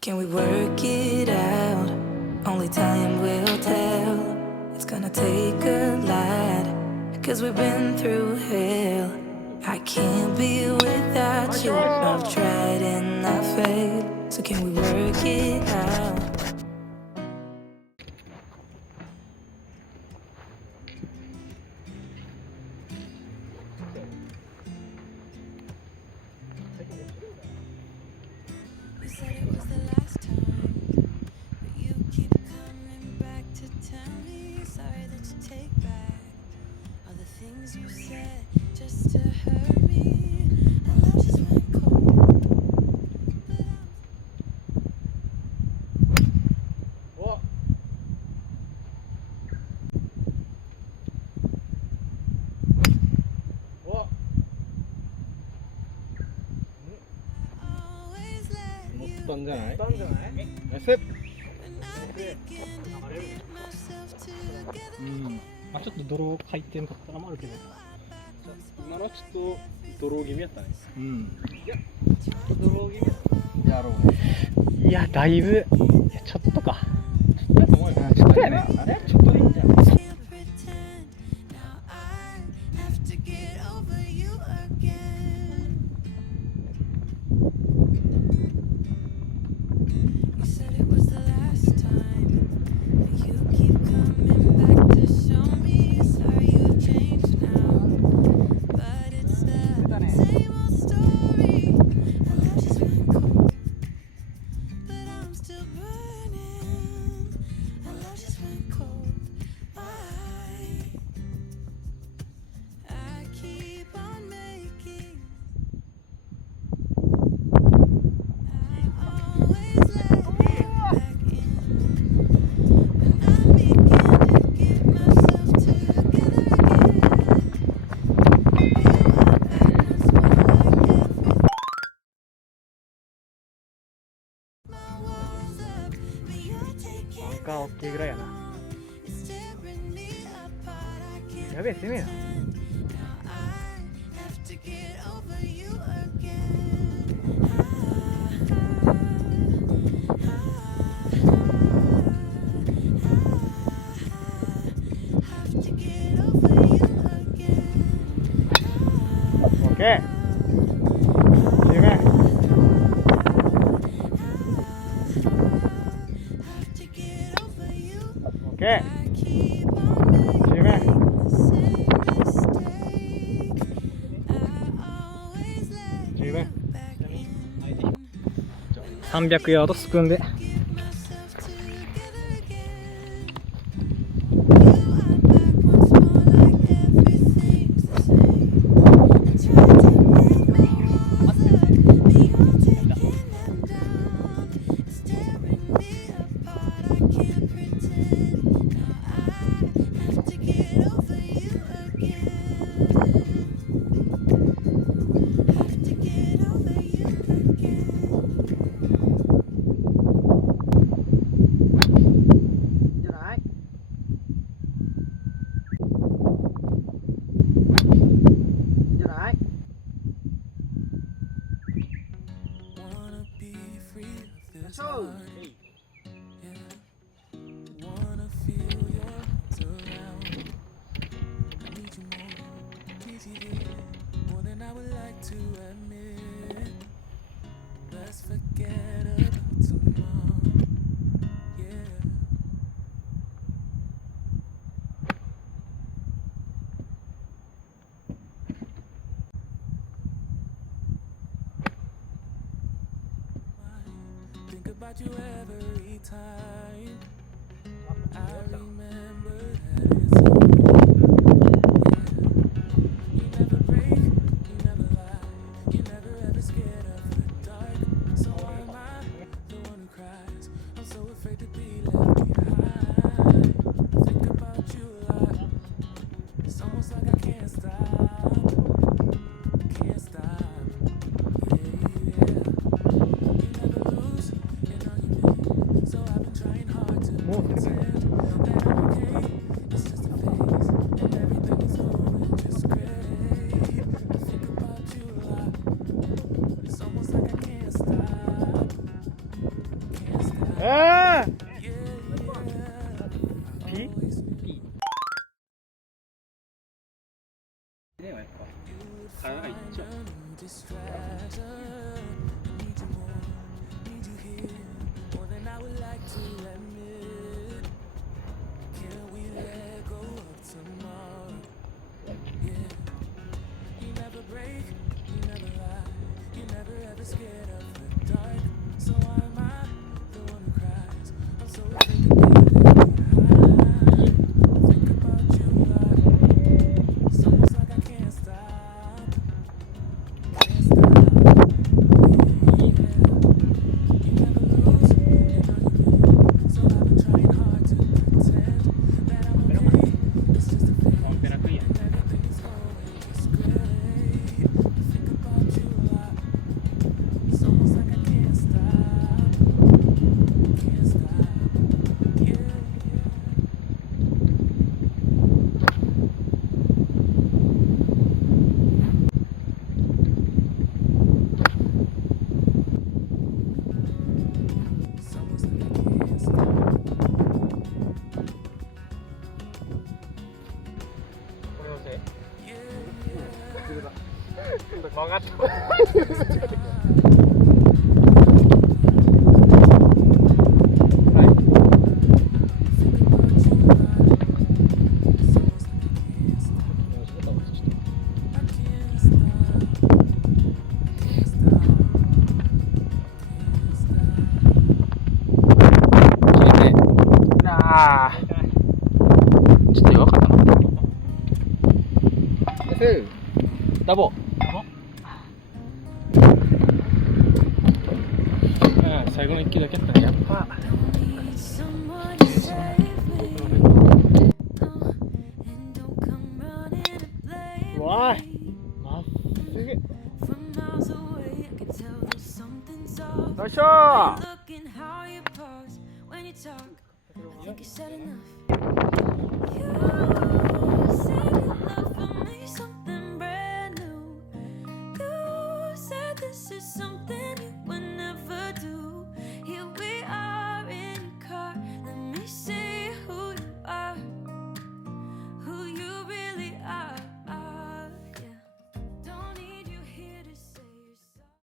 Can we work it out? Only time will tell. It's gonna take a lot, cause we've been through hell. I can't be without you. I've tried and I failed. So can we work it out? We said it was the last time, but you keep coming back to tell me sorry that you take back all the things you said just to hurt me. And love just went cold, but I'm... 乗ったんじゃない？ナイス。まあちょっとドロー回転とかもあるけど、今のはちょっとドロー気味やったね。いや、ちょっとドロー気味やった。やろう。いやだいぶ、いやちょっとか。ちょっとやと思うよ。ちょっとやね。あれ？ちょっとでいいんじゃない？オッケーぐらいやな。やべえ、攻めや。オッケー。十分。オッケー。十分。十分。300ヤードスプーンで。About you every time I remember that it's you never break, you never lie, you never ever scared of the dark. So why am I the one who cries? I'm so afraid to be left behind. I think about you a lot. It's almost like I can't stop. Can't stop. ピね、やっぱ体がいっちゃう。曲がった。ちょっと弱かったな。ダボ。最後の1球だけやったね。やっぱわい、まっすぐ。よいしょー。